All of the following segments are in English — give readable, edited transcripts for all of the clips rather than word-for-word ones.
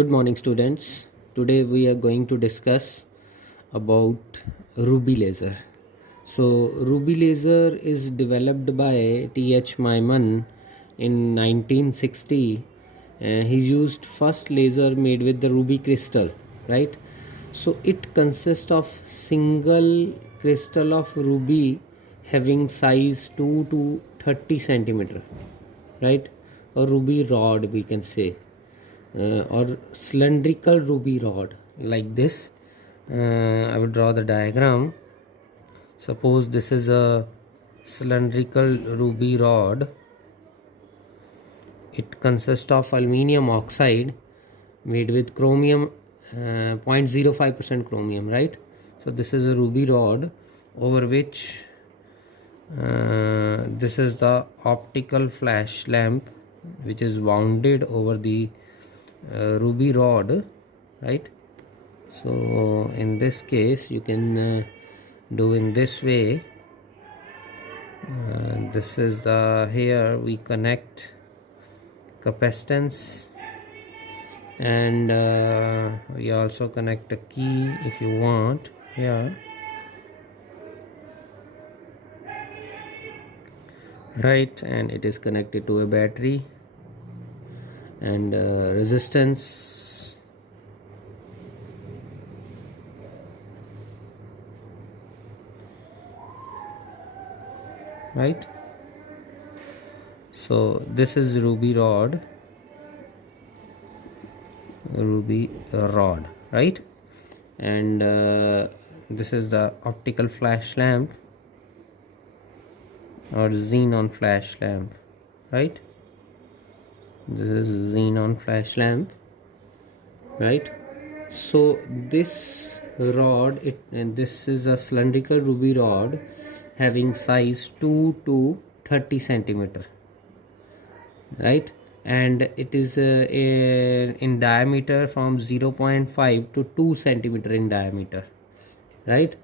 Good morning, students. Today we are going to discuss about Ruby laser. So Ruby laser is developed by T.H. Maiman in 1960. He used first laser made with the ruby crystal, right? So it consists of single crystal of ruby having size 2 to 30 centimeter, right? A ruby rod, we can say, or cylindrical ruby rod like this. I will draw the diagram. Suppose this is a cylindrical ruby rod. It consists of aluminium oxide made with chromium, 0.05% chromium, right? So this is a ruby rod over which this is the optical flash lamp which is wounded over the ruby rod, right? So in this case you can do in this way. This is the here we connect capacitance, and we also connect a key if you want here, right? And it is connected to a battery and resistance, right? So this is ruby rod, right? And this is the optical flash lamp or xenon flash lamp, right? This is xenon flash lamp, right? So this rod, and this is a cylindrical ruby rod having size 2 to 30 centimeter, right? And it is in diameter from 0.5 to 2 centimeter in diameter, right?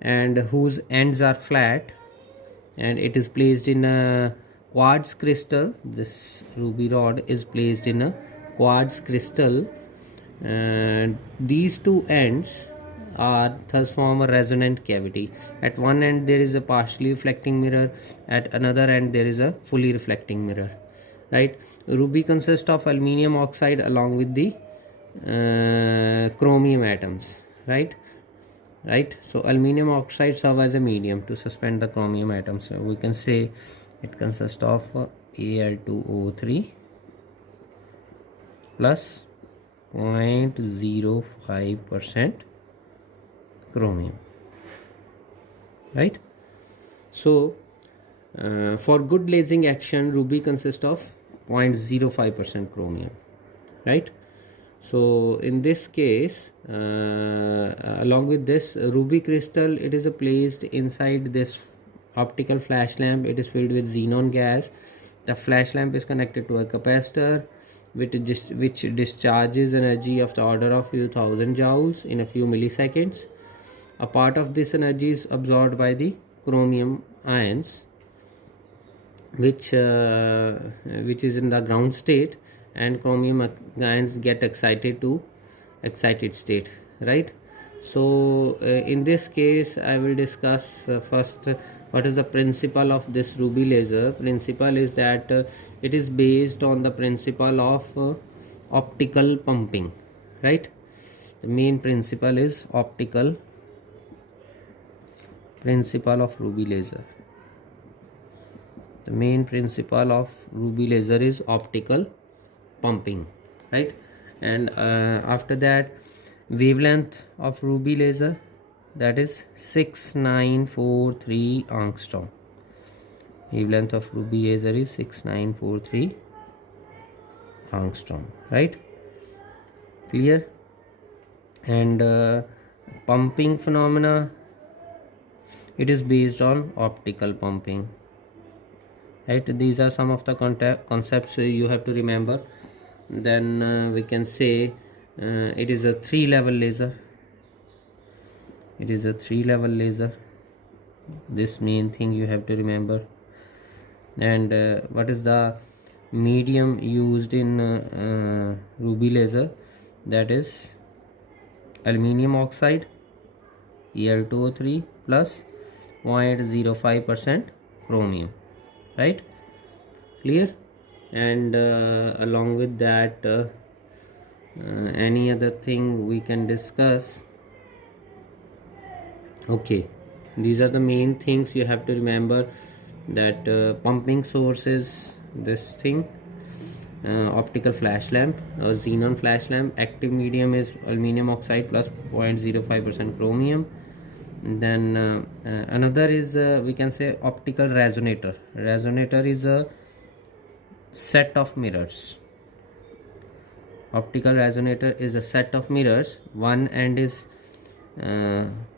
And whose ends are flat, and it is placed in a quartz crystal. This ruby rod is placed in a quartz crystal, and these two ends are thus form a resonant cavity. At one end there is a partially reflecting mirror, at another end there is a fully reflecting mirror, right? Ruby consists of aluminium oxide along with the chromium atoms, right? So aluminium oxide serve as a medium to suspend the chromium atoms. So we can say it consists of Al2O3 plus 0.05% chromium, right? So for good lasing action, ruby consists of 0.05% chromium, right? So in this case, along with this ruby crystal, it is placed inside this optical flash lamp. It is filled with xenon gas. The flash lamp is connected to a capacitor which discharges energy of the order of few thousand joules in a few milliseconds. A part of this energy is absorbed by the chromium ions, which is in the ground state, and chromium ions get excited to excited state, right? So in this case I will discuss first what is the principle of this ruby laser. Principle is that it is based on the principle of optical pumping, right? The main principle is optical principle of ruby laser. The main principle of ruby laser is optical pumping, right? And after that, wavelength of ruby laser, that is 6943 angstrom. Wavelength of ruby laser is 6943 angstrom, right? Clear? And pumping phenomena, it is based on optical pumping, right? These are some of the concepts you have to remember. Then we can say it is a 3-level laser. It is a 3-level laser. This main thing you have to remember. And what is the medium used in ruby laser? that is aluminium oxide Al2O3 plus 0.05% chromium, right? Clear? And along with that, any other thing we can discuss? Okay, these are the main things you have to remember, that pumping source is this thing, optical flash lamp or xenon flash lamp. Active medium is aluminum oxide plus 0.05% chromium. Then another is we can say optical resonator. Resonator is a set of mirrors. Optical resonator is a set of mirrors. One end is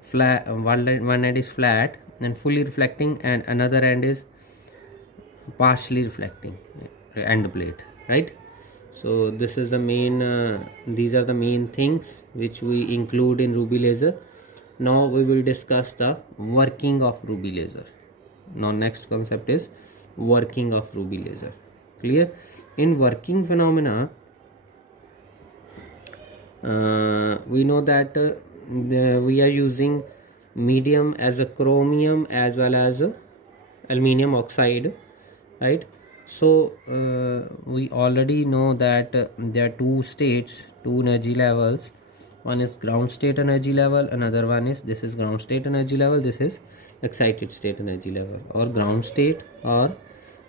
flat, one end is flat and fully reflecting, and another end is partially reflecting end plate, right? So this is the main these are the main things which we include in ruby laser. Now we will discuss the working of ruby laser. Now next concept is working of ruby laser. Clear? In working phenomena, we know that we are using medium as a chromium as well as aluminium oxide, right? So we already know that there are two states, two energy levels. One is ground state energy level, another one is, this is ground state energy level, this is excited state energy level, or ground state or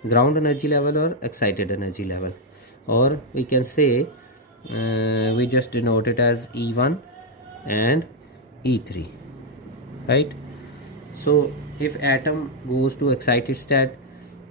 ground energy level or excited energy level, or we can say we just denote it as E1 and E3, right? So if atom goes to excited state,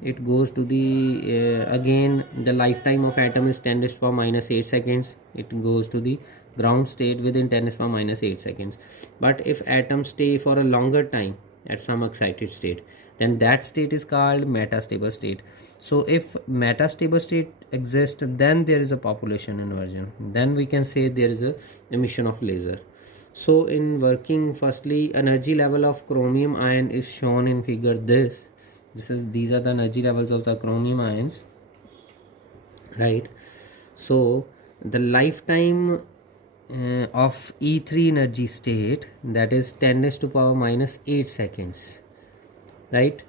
it goes to the again the lifetime of atom is 10 to the power minus 8 seconds. It goes to the ground state within 10 to the power minus 8 seconds. But if atoms stay for a longer time at some excited state, then that state is called metastable state. So if metastable state exists, then there is a population inversion, then we can say there is a emission of laser. So in working, firstly energy level of chromium ion is shown in figure this. These are the energy levels of the chromium ions, right? So the lifetime of E3 energy state, that is 10 to the power minus 8 seconds, right?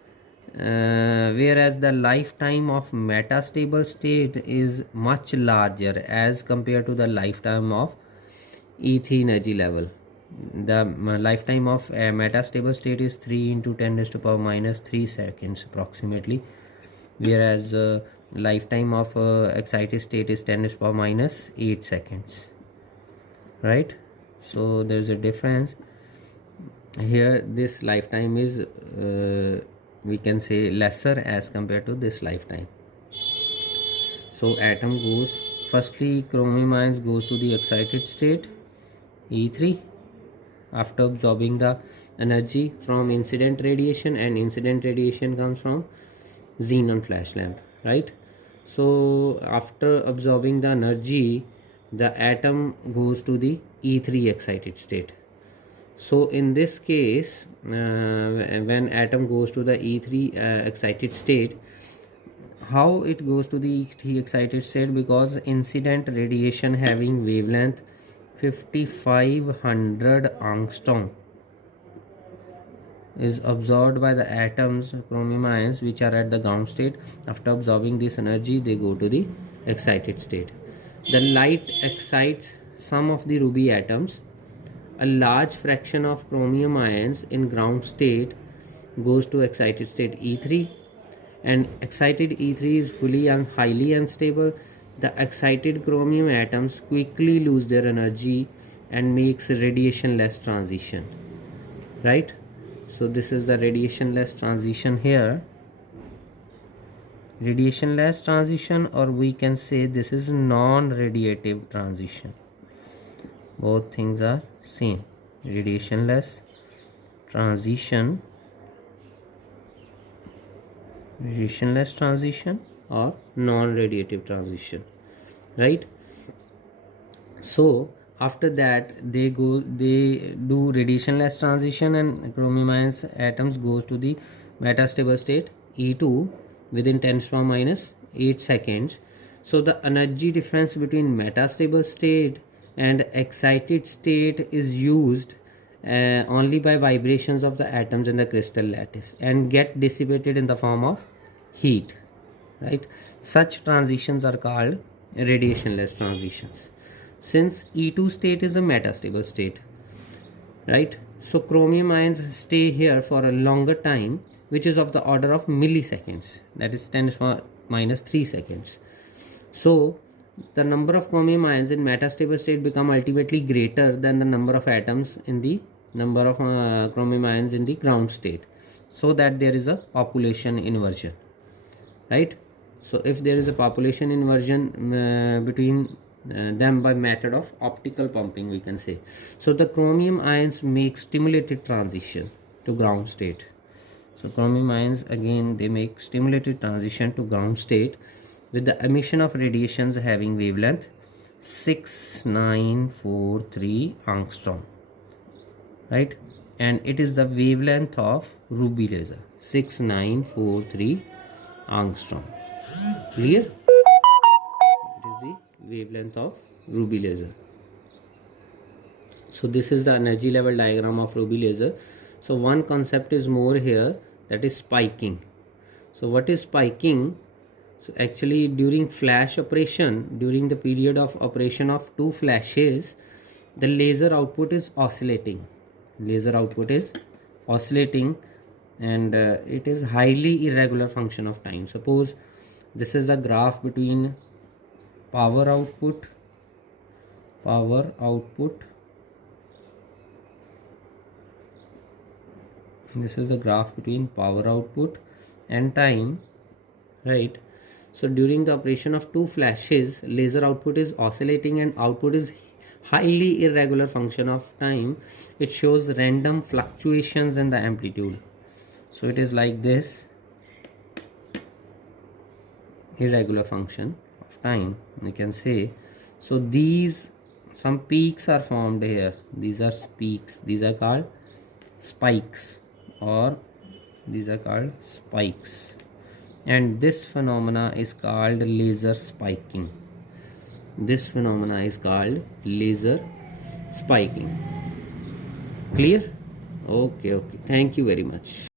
Whereas the lifetime of metastable state is much larger as compared to the lifetime of E3 energy level. The lifetime of a metastable state is 3 into 10 to the power minus 3 seconds approximately, whereas lifetime of excited state is 10 to the power minus 8 seconds, right? So there is a difference here. This lifetime is we can say lesser as compared to this lifetime. So atom goes, firstly chromium ions goes to the excited state E3 after absorbing the energy from incident radiation, and incident radiation comes from xenon flash lamp, right? So after absorbing the energy, the atom goes to the E3 excited state. So in this case, when atom goes to the E3 excited state, how it goes to the E3 excited state? Because incident radiation having wavelength 5500 angstrom is absorbed by the atoms, chromium ions, which are at the ground state. After absorbing this energy, they go to the excited state. The light excites some of the ruby atoms. A large fraction of chromium ions in ground state goes to excited state E3, and excited E3 is fully and highly unstable. The excited chromium atoms quickly lose their energy and makes radiation-less transition, right? So this is the radiation-less transition here. Radiation-less transition, or we can say this is non-radiative transition. Both things are same. Radiation-less transition, radiation-less transition or non-radiative transition, right? So after that they do radiation-less transition, and chromium ions atoms goes to the metastable state E2 within 10 to the power minus 8 seconds. So the energy difference between metastable state and excited state is used only by vibrations of the atoms in the crystal lattice and get dissipated in the form of heat, right? Such transitions are called radiationless transitions. Since E2 state is a metastable state, right? So chromium ions stay here for a longer time, which is of the order of milliseconds, that is 10 to the minus 3 seconds. So the number of chromium ions in metastable state become ultimately greater than the number of atoms in the number of chromium ions in the ground state, so that there is a population inversion, right? So if there is a population inversion between them by method of optical pumping, we can say. So the chromium ions make stimulated transition to ground state. So chromium ions, again, they make stimulated transition to ground state with the emission of radiations having wavelength 6943 angstrom, right? And it is the wavelength of ruby laser, 6943 angstrom. Clear? It is the wavelength of ruby laser. So this is the energy level diagram of ruby laser. So one concept is more here, that is spiking. So what is spiking? So actually during flash operation, during the period of operation of two flashes, the laser output is oscillating. Laser output is oscillating, and it is highly irregular function of time. Suppose this is the graph between power output this is the graph between power output and time, right? So during the operation of two flashes, laser output is oscillating and output is highly irregular function of time. It shows random fluctuations in the amplitude. So it is like this, irregular function of time, you can say. So these, some peaks are formed here. These are peaks. These are called spikes, or these are called spikes. And this phenomena is called laser spiking. This phenomena is called laser spiking. Clear? Okay. Thank you very much.